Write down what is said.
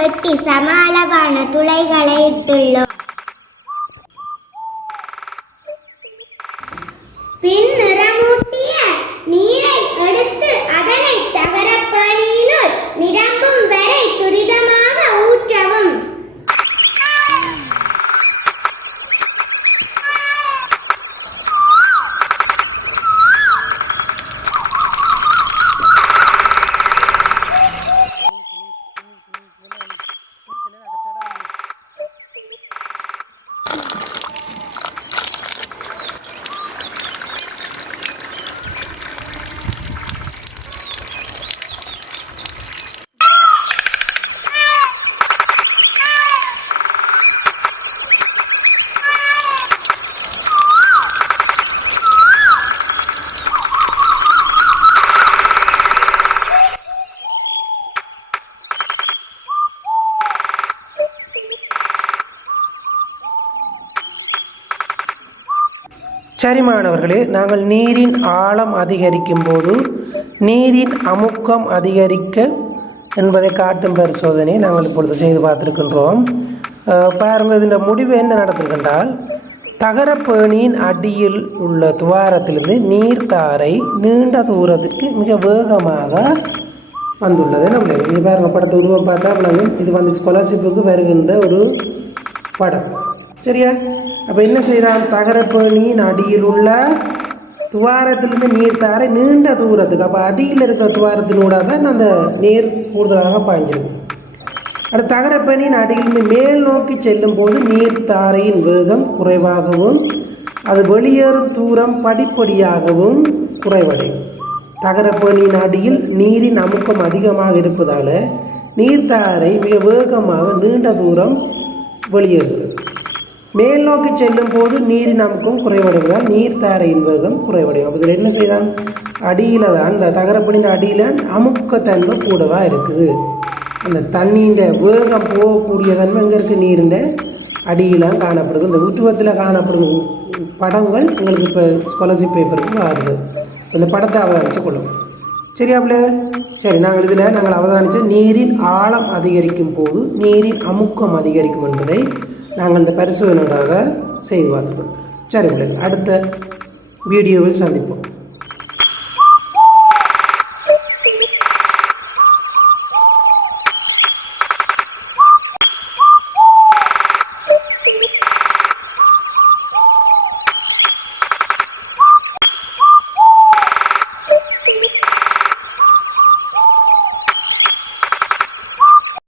வெட்டி சம அளவான துளைகளை இட்டுள்ளோம். பின் நிறமூட்டிய நீரை எடுத்து அதனை தகரப்பேணியினுள் நிரம்பும் வரை துரிதமாக ஊற்றவும். சரி மாணவர்களே, நாங்கள் நீரின் ஆழம் அதிகரிக்கும் போது நீரின் அமுக்கம் அதிகரிக்க என்பதை காட்டும் பரிசோதனை நாங்கள் இப்பொழுது செய்து பார்த்துருக்கின்றோம். பாருங்கள், இதன் முடிவு என்ன நடந்திருக்கின்றால், தகரப்பேணியின் அடியில் உள்ள துவாரத்திலிருந்து நீர்த்தாரை நீண்ட தூரத்திற்கு மிக வேகமாக வந்துள்ளது. நம்மளே இது பாருங்கள், படத்தை உருவம் பார்த்தா விளங்கும். இது வந்து ஸ்காலர்ஷிப்புக்கு வருகின்ற ஒரு படம். சரியா? அப்போ என்ன செய்யலாம், தகரப்பேணியின் அடியில் உள்ள துவாரத்திலிருந்து நீர்த்தாரை நீண்ட தூரத்துக்கு, அப்போ அடியில் இருக்கிற துவாரத்தினூடாக தான் அந்த நீர் கூடுதலாக பாய்ஞ்சிருக்கும். அது தகரப்பேணியின் அடியிலிருந்து மேல் நோக்கி செல்லும் போது நீர்த்தாரையின் வேகம் குறைவாகவும் அது வெளியேறும் தூரம் படிப்படியாகவும் குறைவடையும். தகரப்பேணியின் அடியில் நீரின் அமுக்கம் அதிகமாக இருப்பதால் நீர்த்தாரை மிக வேகமாக நீண்ட தூரம் வெளியேறுகிறது. மேல் நோக்கி செல்லும் போது நீரின் அமுக்கம் குறைவடைவதால் நீர்த்தாரையின் வேகம் குறைவடையும். அப்போ இதில் என்ன செய்யலாம், அடியில் தான் இந்த தகரப்பணியின் அடியில் அமுக்கத்தன்மை கூடவா இருக்குது. அந்த தண்ணியின் வேகம் போகக்கூடிய தன்மை எங்கே இருக்குது, நீரின் அடியில் காணப்படுது. இந்த உருவத்தில் காணப்படும் படங்கள் எங்களுக்கு இப்போ ஸ்காலர்ஷிப் பேப்பருக்கு வருது. இந்த படத்தை அவதானித்து கொள்ளும். சரியா பிள்ளைகள்? சரி, நாங்கள் அவதானித்து நீரின் ஆழம் அதிகரிக்கும் போது நீரின் அமுக்கம் அதிகரிக்கும் என்பதை நாங்கள் இந்த பரிசோதனையோடாக செய்து பார்த்துக்கணும். சரி பிள்ளைகள், அடுத்த வீடியோவில் சந்திப்போம்.